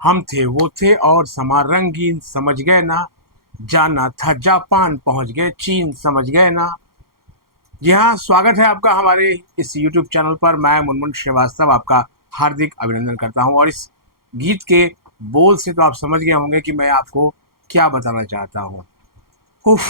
हम थे वो थे और समा रंगीन, समझ गए ना। जाना था जापान, पहुंच गए चीन, समझ गए ना। जी हाँ, स्वागत है आपका हमारे इस यूट्यूब चैनल पर। मैं मुनमुन श्रीवास्तव आपका हार्दिक अभिनंदन करता हूं। और इस गीत के बोल से तो आप समझ गए होंगे कि मैं आपको क्या बताना चाहता हूं। उफ,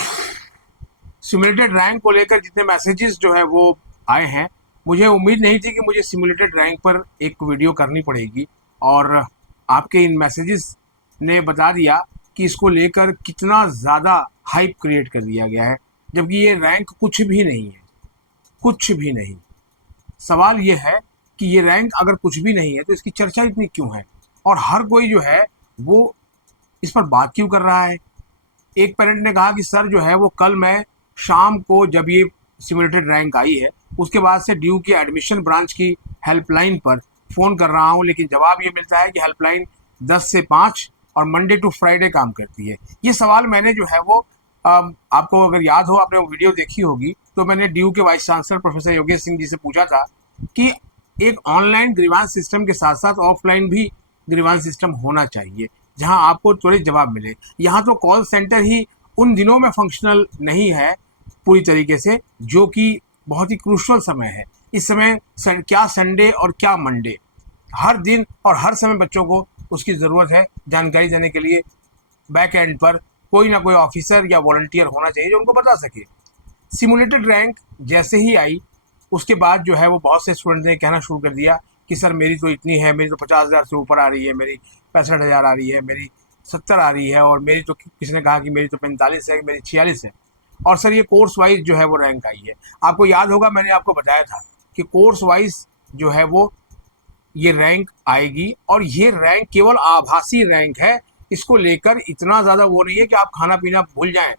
सिमुलेटेड रैंक को लेकर जितने मैसेजेस जो है वो आए हैं, मुझे उम्मीद नहीं थी कि मुझे सिमुलेटेड रैंक पर एक वीडियो करनी पड़ेगी। और आपके इन मैसेजेस ने बता दिया कि इसको लेकर कितना ज़्यादा हाइप क्रिएट कर दिया गया है, जबकि ये रैंक कुछ भी नहीं है, कुछ भी नहीं। सवाल ये है कि ये रैंक अगर कुछ भी नहीं है तो इसकी चर्चा इतनी क्यों है, और हर कोई जो है वो इस पर बात क्यों कर रहा है। एक पेरेंट ने कहा कि सर जो है वो कल मैं शाम को जब ये सिमुलेटेड रैंक आई है उसके बाद से ड्यू की एडमिशन ब्रांच की हेल्पलाइन पर फ़ोन कर रहा हूँ, लेकिन जवाब ये मिलता है कि हेल्पलाइन 10 से 5 और मंडे टू फ्राइडे काम करती है। ये सवाल मैंने जो है वो आपको अगर याद हो, आपने वो वीडियो देखी होगी, तो मैंने ड्यू के vice chancellor professor Yogesh Singh ji से पूछा था कि एक ऑनलाइन ग्रीवांस सिस्टम के साथ साथ ऑफलाइन भी ग्रीवांस सिस्टम होना चाहिए जहां आपको त्वरित जवाब मिले। यहाँ तो कॉल सेंटर ही उन दिनों में फंक्शनल नहीं है पूरी तरीके से, जो कि बहुत ही क्रूशल समय है। इस समय क्या संडे और क्या मंडे, हर दिन और हर समय बच्चों को उसकी ज़रूरत है जानकारी देने के लिए। बैक एंड पर कोई ना कोई ऑफिसर या वॉलंटियर होना चाहिए जो उनको बता सके। सिमुलेटेड रैंक जैसे ही आई उसके बाद जो है वो बहुत से स्टूडेंट ने कहना शुरू कर दिया कि सर मेरी तो इतनी है, मेरी तो 50,000 से ऊपर आ रही है, मेरी 65,000 आ रही है, मेरी 70 आ रही है, और मेरी तो किसी ने कहा कि मेरी तो 45 है, मेरी 46 है। और सर ये कोर्स वाइज जो है वो रैंक आई है। आपको याद होगा मैंने आपको बताया था कि कोर्स वाइज जो है वो ये रैंक आएगी, और ये रैंक केवल आभासी रैंक है। इसको लेकर इतना ज़्यादा वो नहीं है कि आप खाना पीना भूल जाएं।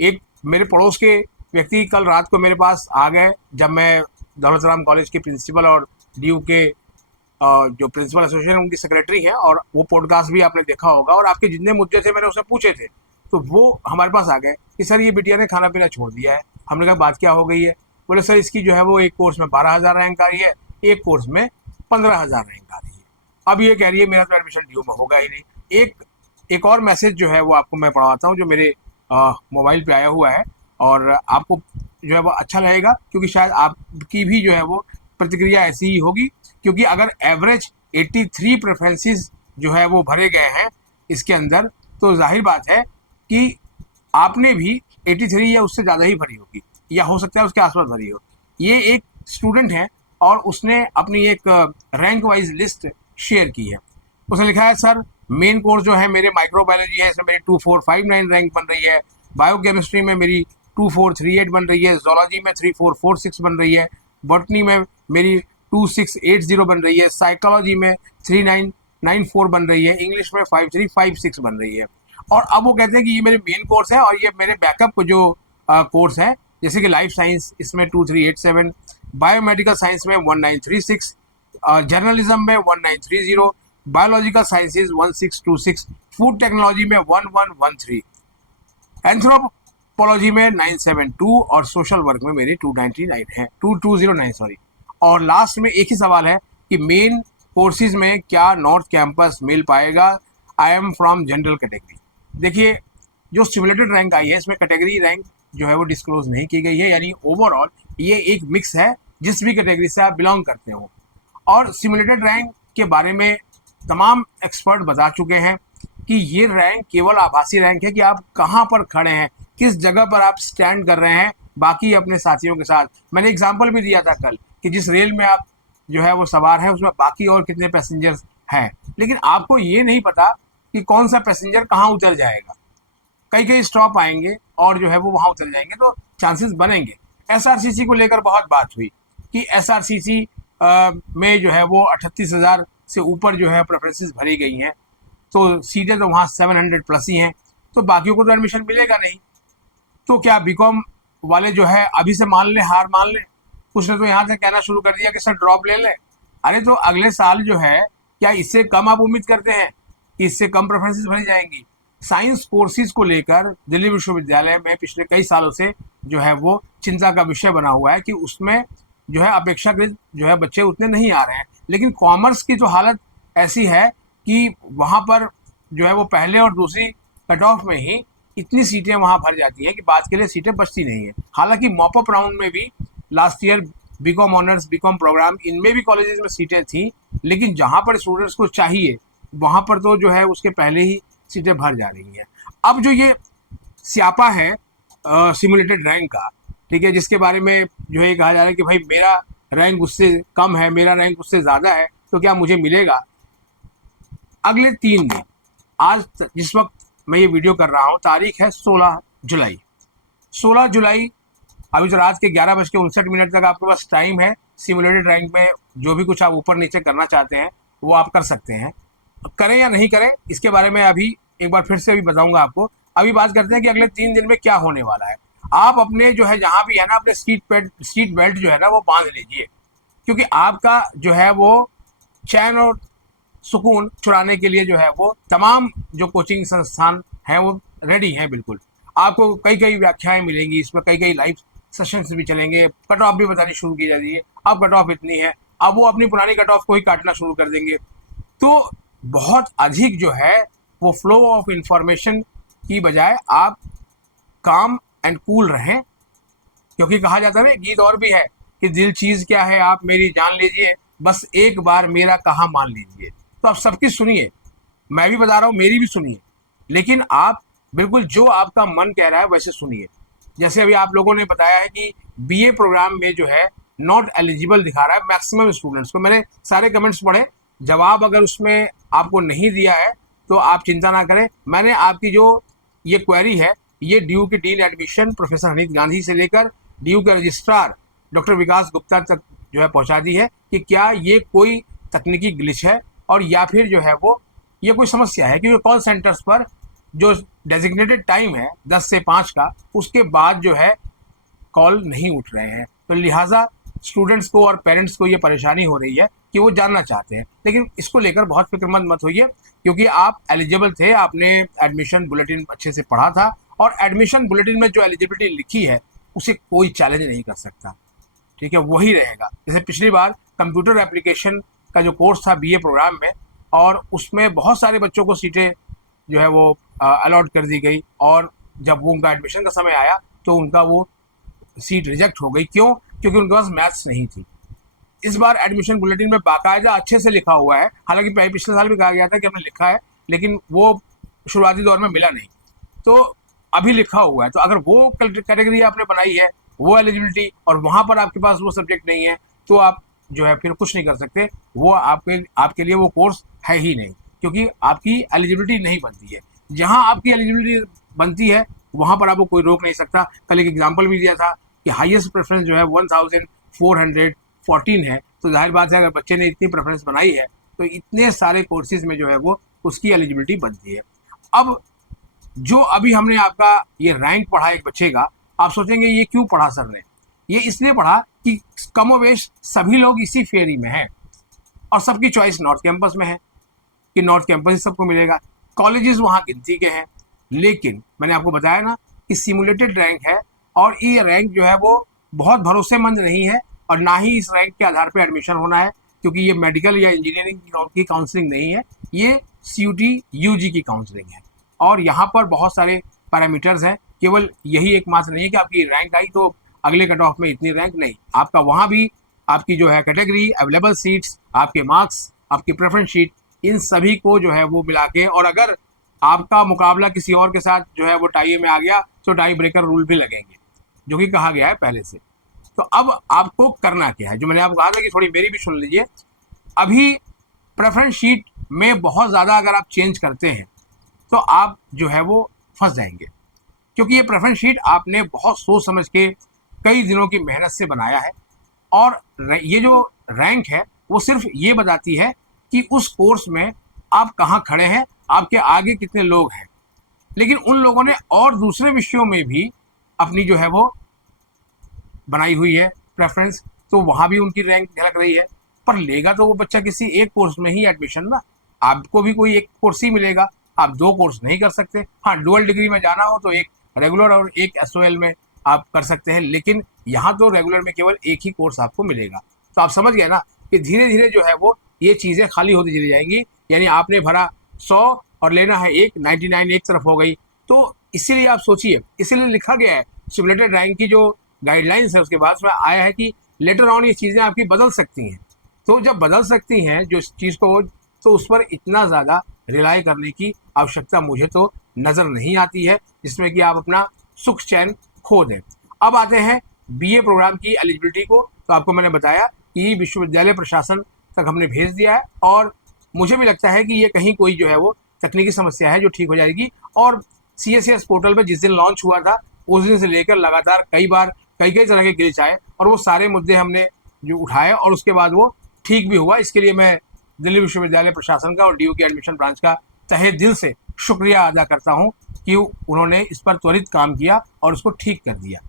एक मेरे पड़ोस के व्यक्ति कल रात को मेरे पास आ गए, जब मैं दौलत राम कॉलेज के प्रिंसिपल और ड्यू के जो प्रिंसिपल एसोसिएशन उनकी सेक्रेटरी हैं, और वो पॉडकास्ट भी आपने देखा होगा, और आपके जितने मुद्दे थे मैंने उससे पूछे थे, तो वो हमारे पास आ गए कि सर ये बिटिया ने खाना पीना छोड़ दिया है। हमने कहा बात क्या हो गई है। बोले सर इसकी जो है वो एक कोर्स में 12,000 रैंक आ रही है, एक कोर्स में 15,000 रैंक आ रही है। अब ये कह रही है मेरा तो एडमिशन ड्यू में होगा ही नहीं। एक और मैसेज जो है वो आपको मैं पढ़वाता हूँ जो मेरे मोबाइल पे आया हुआ है, और आपको जो है वो अच्छा लगेगा, क्योंकि शायद आपकी भी जो है वो प्रतिक्रिया ऐसी ही होगी। क्योंकि अगर एवरेज 83 प्रेफरेंसेस जो है वो भरे गए हैं इसके अंदर, तो जाहिर बात है कि आपने भी 83 या उससे ज़्यादा ही भरी होगी, या हो सकता है उसके आसपास भरी हो। ये एक स्टूडेंट है और उसने अपनी एक रैंक वाइज लिस्ट शेयर की है। उसने लिखा है सर मेन कोर्स जो है मेरे माइक्रोबायोलॉजी है, इसमें मेरी 2459 रैंक बन रही है। बायोकेमिस्ट्री में मेरी 2438 बन रही है। जोलॉजी में 3446 बन रही है। बॉटनी में मेरी 2680 बन रही है। साइकोलॉजी में 3994 बन रही है। इंग्लिश में 5356 बन रही है। और अब वो कहते हैं कि ये मेरे मेन कोर्स है, और ये मेरे बैकअप जो कोर्स है, जैसे कि लाइफ साइंस इसमें 2387, बायोमेडिकल साइंस में 1936, जर्नलिज्म में 1930, बायोलॉजिकल साइंसेज 1626, फूड टेक्नोलॉजी में 1113, एंथ्रोपोलॉजी में 972, और सोशल वर्क में मेरी 299 है, 2209 सॉरी। और लास्ट में एक ही सवाल है कि मेन कोर्सेज में क्या नॉर्थ कैंपस मिल पाएगा। I am from general category. देखिए जो सिमुलेटेड रैंक आई है इसमें कैटेगरी रैंक जो है वो डिस्क्लोज नहीं की गई है, यानी ओवरऑल ये एक मिक्स है जिस भी कैटेगरी से आप बिलोंग करते हो। और सिमुलेटेड रैंक के बारे में तमाम एक्सपर्ट बता चुके हैं कि ये रैंक केवल आभासी रैंक है, कि आप कहाँ पर खड़े हैं, किस जगह पर आप स्टैंड कर रहे हैं बाकी अपने साथियों के साथ। मैंने एग्जाम्पल भी दिया था कल कि जिस रेल में आप जो है वो सवार हैं उसमें बाकी और कितने पैसेंजर्स हैं, लेकिन आपको ये नहीं पता कि कौन सा पैसेंजर कहाँ उतर जाएगा। कई कई स्टॉप आएंगे और जो है वो वहाँ उतर जाएंगे, तो चांसेस बनेंगे। एसआरसीसी को लेकर बहुत बात हुई कि एसआरसीसी में जो है वो 38,000 से ऊपर जो है प्रेफरेंसेस भरी गई हैं, तो सीटें तो वहाँ 700 प्लस ही हैं, तो बाकियों को तो एडमिशन मिलेगा नहीं। तो क्या बीकॉम वाले जो है अभी से मान लें, हार मान लें। कुछ ने तो यहाँ से कहना शुरू कर दिया कि सर ड्रॉप ले लें। अरे तो अगले साल जो है क्या इससे कम आप उम्मीद करते हैं कि इससे कम प्रेफरेंसेस भरी जाएंगी। साइंस कोर्सेज को लेकर दिल्ली विश्वविद्यालय में पिछले कई सालों से जो है वो चिंता का विषय बना हुआ है कि उसमें जो है अपेक्षाकृत जो है बच्चे उतने नहीं आ रहे हैं। लेकिन कॉमर्स की तो हालत ऐसी है कि वहाँ पर जो है वो पहले और दूसरी कट ऑफ में ही इतनी सीटें वहाँ भर जाती हैं कि बाद के लिए सीटें बचती नहीं है। हालांकि मॉपअप राउंड में भी last year B Com honours, B Com programme, इनमें भी कॉलेजेस में सीटें थी, लेकिन जहाँ पर स्टूडेंट्स को चाहिए वहाँ पर तो जो है उसके पहले ही सीटें भर जा रही हैं। अब जो ये स्यापा है सिमुलेटेड रैंक का, ठीक है, जिसके बारे में जो है कहा जा रहा है कि भाई मेरा रैंक उससे कम है, मेरा रैंक उससे ज़्यादा है, तो क्या मुझे मिलेगा? अगले 3 दिन, आज जिस वक्त मैं ये वीडियो कर रहा हूँ, तारीख है 16 जुलाई। 16 जुलाई, अभी तो रात के 11:59 तक आपके पास टाइम है। सिमुलेटेड रैंक में जो भी कुछ आप ऊपर नीचे करना चाहते हैं वो आप कर सकते हैं। करें या नहीं करें इसके बारे में अभी एक बार फिर से अभी बताऊंगा आपको। अभी बात करते हैं कि अगले 3 दिन में क्या होने वाला है। आप अपने जो है जहाँ भी है ना, अपने सीट बेल्ट जो है ना वो बांध लीजिए, क्योंकि आपका जो है वो चैन और सुकून चुराने के लिए जो है वो तमाम जो कोचिंग संस्थान हैं वो रेडी हैं बिल्कुल। आपको कई कई व्याख्याएं मिलेंगी, इसमें कई कई लाइव सेशंस भी चलेंगे, कट ऑफ भी बतानी शुरू की जाती है। अब कट ऑफ इतनी है, अब वो अपनी पुरानी कट ऑफ को ही काटना शुरू कर देंगे। तो बहुत अधिक जो है वो फ्लो ऑफ इंफॉर्मेशन की बजाय आप काम एंड कूल रहें, क्योंकि कहा जाता है ना, गीत और भी है कि दिल चीज क्या है आप मेरी जान लीजिए, बस एक बार मेरा कहा मान लीजिए। तो आप सबकी सुनिए, मैं भी बता रहा हूँ मेरी भी सुनिए, लेकिन आप बिल्कुल जो आपका मन कह रहा है वैसे सुनिए। जैसे अभी आप लोगों ने बताया है कि बीए प्रोग्राम में जो है नॉट एलिजिबल दिखा रहा है मैक्सिमम स्टूडेंट्स को। मैंने सारे कमेंट्स पढ़े, जवाब अगर उसमें आपको नहीं दिया है तो आप चिंता ना करें। मैंने आपकी जो ये क्वेरी है ये ड्यू के डीन एडमिशन प्रोफेसर हनीत गांधी से लेकर ड्यू के रजिस्ट्रार डॉक्टर विकास गुप्ता तक जो है पहुंचा दी है कि क्या ये कोई तकनीकी ग्लिच है और या फिर जो है वो ये कोई समस्या है, क्योंकि कॉल सेंटर्स पर जो डेजिग्नेटेड टाइम है 10 से 5 का, उसके बाद जो है कॉल नहीं उठ रहे हैं। तो लिहाजा स्टूडेंट्स को और पेरेंट्स को ये परेशानी हो रही है कि वो जानना चाहते हैं, लेकिन इसको लेकर बहुत फिक्रमंद मत होइए, क्योंकि आप एलिजिबल थे, आपने एडमिशन बुलेटिन अच्छे से पढ़ा था और एडमिशन बुलेटिन में जो एलिजिबिलिटी लिखी है उसे कोई चैलेंज नहीं कर सकता, ठीक है, वही रहेगा। जैसे पिछली बार कंप्यूटर एप्लीकेशन का जो कोर्स था बीए प्रोग्राम में, और उसमें बहुत सारे बच्चों को सीटें जो है वो अलॉट कर दी गई, और जब वो उनका एडमिशन का समय आया तो उनका वो सीट रिजेक्ट हो गई। क्यों? क्योंकि उनके पास मैथ्स नहीं थी। इस बार एडमिशन बुलेटिन में बाकायदा अच्छे से लिखा हुआ है, हालांकि पिछले साल भी कहा गया था कि हमने लिखा है, लेकिन वो शुरुआती दौर में मिला नहीं, तो अभी लिखा हुआ है। तो अगर वो कैटेगरी आपने बनाई है, वो एलिजिबिलिटी, और वहाँ पर आपके पास वो सब्जेक्ट नहीं है, तो आप जो है फिर कुछ नहीं कर सकते। वो आपके लिए वो कोर्स है ही नहीं, क्योंकि आपकी एलिजिबिलिटी नहीं बनती है। जहाँ आपकी एलिजिबिलिटी बनती है वहाँ पर आपको कोई रोक नहीं सकता। कल एक एग्जाम्पल भी दिया था कि हाईएस्ट प्रेफरेंस जो है 1414 है, तो जाहिर बात है अगर बच्चे ने इतनी प्रेफरेंस बनाई है तो इतने सारे कोर्सेज में जो है वो उसकी एलिजिबिलिटी बनती है। अब जो अभी हमने आपका ये रैंक पढ़ा एक बच्चे का, आप सोचेंगे ये क्यों पढ़ा सर ने? ये इसलिए पढ़ा कि कमोवेश सभी लोग इसी फेरी में हैं और सबकी चॉइस नॉर्थ कैंपस में है कि नॉर्थ कैंपस ही सबको मिलेगा। कॉलेजेस वहाँ गिनती के हैं, लेकिन मैंने आपको बताया ना कि सिमुलेटेड रैंक है, और ये रैंक जो है वो बहुत भरोसेमंद नहीं है, और ना ही इस रैंक के आधार पर एडमिशन होना है, क्योंकि ये मेडिकल या इंजीनियरिंग की काउंसलिंग नहीं है, ये CUT UG की काउंसलिंग है। और यहाँ पर बहुत सारे पैरामीटर्स हैं, केवल यही एकमात्र नहीं है कि आपकी रैंक आई तो अगले कट ऑफ में इतनी रैंक नहीं, आपका वहाँ भी आपकी जो है कैटेगरी, अवेलेबल सीट्स, आपके मार्क्स, आपकी प्रेफरेंस शीट, इन सभी को जो है वो मिला के, और अगर आपका मुकाबला किसी और के साथ जो है वो टाई में आ गया तो टाई ब्रेकर रूल भी लगेंगे, जो कि कहा गया है पहले से। तो अब आपको करना क्या है, जो मैंने आपको कहा था कि थोड़ी मेरी भी सुन लीजिए। अभी प्रेफरेंस शीट में बहुत ज़्यादा अगर आप चेंज करते हैं तो आप जो है वो फंस जाएंगे, क्योंकि ये प्रेफरेंस शीट आपने बहुत सोच समझ के कई दिनों की मेहनत से बनाया है, और ये जो रैंक है वो सिर्फ ये बताती है कि उस कोर्स में आप कहाँ खड़े हैं, आपके आगे कितने लोग हैं। लेकिन उन लोगों ने और दूसरे विषयों में भी अपनी जो है वो बनाई हुई है प्रेफरेंस, तो वहाँ भी उनकी रैंक झलक रही है। पर लेगा तो वो बच्चा किसी एक कोर्स में ही एडमिशन ना, आपको भी कोई एक कोर्स ही मिलेगा, आप 2 कोर्स नहीं कर सकते। हाँ, डुअल डिग्री में जाना हो तो एक रेगुलर और एक SOL में आप कर सकते हैं, लेकिन यहाँ तो रेगुलर में केवल एक ही कोर्स आपको मिलेगा। तो आप समझ गए ना कि धीरे धीरे जो है वो ये चीज़ें खाली होती चली जाएंगी, यानी आपने भरा 100 और लेना है 99 एक तरफ हो गई। तो इसीलिए आप सोचिए, इसीलिए लिखा गया है सिमुलेटेड रैंक की जो गाइडलाइंस है उसके बाद में आया है कि लेटर ऑन ये चीज़ें आपकी बदल सकती हैं। तो जब बदल सकती हैं जो इस चीज़ को, तो उस पर इतना ज़्यादा रिलाई करने की आवश्यकता मुझे तो नज़र नहीं आती है, जिसमें कि आप अपना सुख चैन खो दें। अब आते हैं बीए प्रोग्राम की एलिजिबिलिटी को। तो आपको मैंने बताया कि विश्वविद्यालय प्रशासन तक हमने भेज दिया है, और मुझे भी लगता है कि ये कहीं कोई जो है वो तकनीकी समस्या है जो ठीक हो जाएगी। और CSCS पोर्टल पर जिस दिन लॉन्च हुआ था उस दिन से लेकर लगातार कई बार कई तरह के ग्लिच आए, और वो सारे मुद्दे हमने जो उठाए और उसके बाद वो ठीक भी हुआ। इसके लिए मैं दिल्ली विश्वविद्यालय प्रशासन का और DU की एडमिशन ब्रांच का तहे दिल से शुक्रिया अदा करता हूँ कि उन्होंने इस पर त्वरित काम किया और उसको ठीक कर दिया।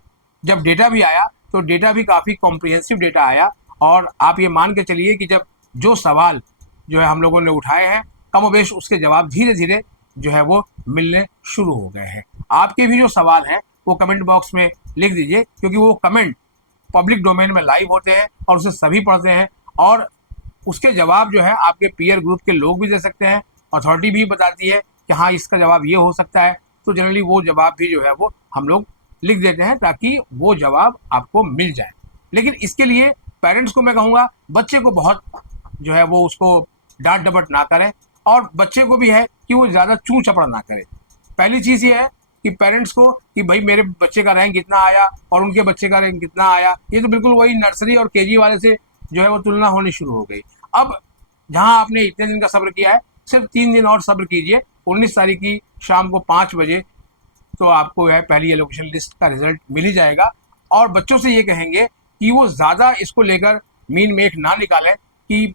जब डेटा भी आया तो डेटा भी काफ़ी कॉम्प्रिहेंसिव डेटा आया, और आप ये मान के चलिए कि जब जो सवाल जो है हम लोगों ने उठाए हैं कमोबेश उसके जवाब धीरे धीरे जो है वो मिलने शुरू हो गए हैं। आपके भी जो सवाल हैं वो कमेंट बॉक्स में लिख दीजिए, क्योंकि वो कमेंट पब्लिक डोमेन में लाइव होते हैं और उसे सभी पढ़ते हैं, और उसके जवाब जो है आपके पीयर ग्रुप के लोग भी दे सकते हैं। अथॉरिटी भी बताती है कि हाँ इसका जवाब ये हो सकता है, तो जनरली वो जवाब भी जो है वो हम लोग लिख देते हैं ताकि वो जवाब आपको मिल जाए। लेकिन इसके लिए पेरेंट्स को मैं कहूँगा बच्चे को बहुत जो है वो उसको डांट डपट ना करें, और बच्चे को भी है कि वो ज़्यादा चूं चपड़ ना करे। पहली चीज़ ये है कि पेरेंट्स को कि भाई मेरे बच्चे का रैंक कितना आया और उनके बच्चे का रैंक कितना आया, ये तो बिल्कुल वही नर्सरी और KG वाले से जो है वो तुलना होनी शुरू हो गई। अब जहां आपने इतने दिन का सब्र किया है, सिर्फ 3 दिन और सब्र कीजिए। 19 तारीख की शाम को 5 बजे तो आपको है पहली एलोकेशन लिस्ट का रिजल्ट मिल ही जाएगा। और बच्चों से ये कहेंगे कि वो ज़्यादा इसको लेकर मीन मेख ना निकालें कि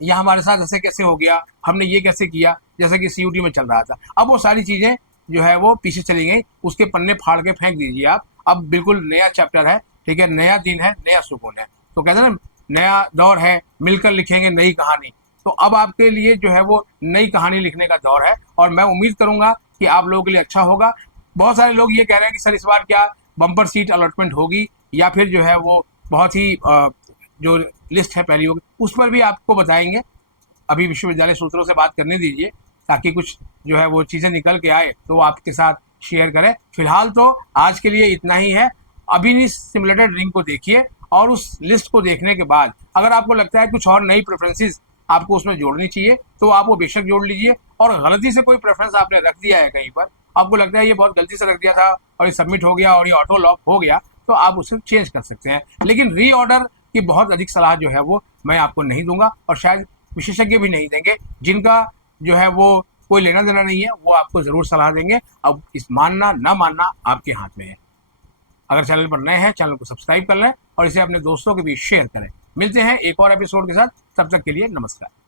यह हमारे साथ ऐसे कैसे हो गया, हमने ये कैसे किया, जैसे कि CUT में चल रहा था। अब वो सारी चीज़ें जो है वो पीछे चली गई, उसके पन्ने फाड़ के फेंक दीजिए आप। अब बिल्कुल नया चैप्टर है, ठीक है, नया दिन है, नया सुकून है। तो कहते हैं ना नया दौर है, मिलकर लिखेंगे नई कहानी। तो अब आपके लिए जो है वो नई कहानी लिखने का दौर है, और मैं उम्मीद करूंगा कि आप लोगों के लिए अच्छा होगा। बहुत सारे लोग ये कह रहे हैं कि सर इस बार क्या बम्पर सीट अलॉटमेंट होगी, या फिर जो है वो बहुत ही जो लिस्ट है पहली होगी, उस पर भी आपको बताएंगे। अभी विश्वविद्यालय सूत्रों से बात करने दीजिए ताकि कुछ जो है वो चीज़ें निकल के आए तो वो आपके साथ शेयर करें। फिलहाल तो आज के लिए इतना ही है। अभी इस सिमुलेटेड रिंग को देखिए, और उस लिस्ट को देखने के बाद अगर आपको लगता है कुछ और नई प्रेफरेंसेस आपको उसमें जोड़नी चाहिए तो आप वो बेशक जोड़ लीजिए। और गलती से कोई प्रेफरेंस आपने रख दिया है कहीं पर, आपको लगता है ये बहुत गलती से रख दिया था और ये सबमिट हो गया और ये ऑटो लॉक हो गया, तो आप उसे चेंज कर सकते हैं। लेकिन रीऑर्डर की बहुत अधिक सलाह जो है वो मैं आपको नहीं दूंगा, और शायद विशेषज्ञ भी नहीं देंगे। जिनका जो है वो कोई लेना देना नहीं है वो आपको ज़रूर सलाह देंगे। अब इस मानना ना मानना आपके हाथ में है। अगर चैनल पर नए हैं चैनल को सब्सक्राइब कर लें और इसे अपने दोस्तों के बीच शेयर करें। मिलते हैं एक और एपिसोड के साथ, तब तक के लिए नमस्कार।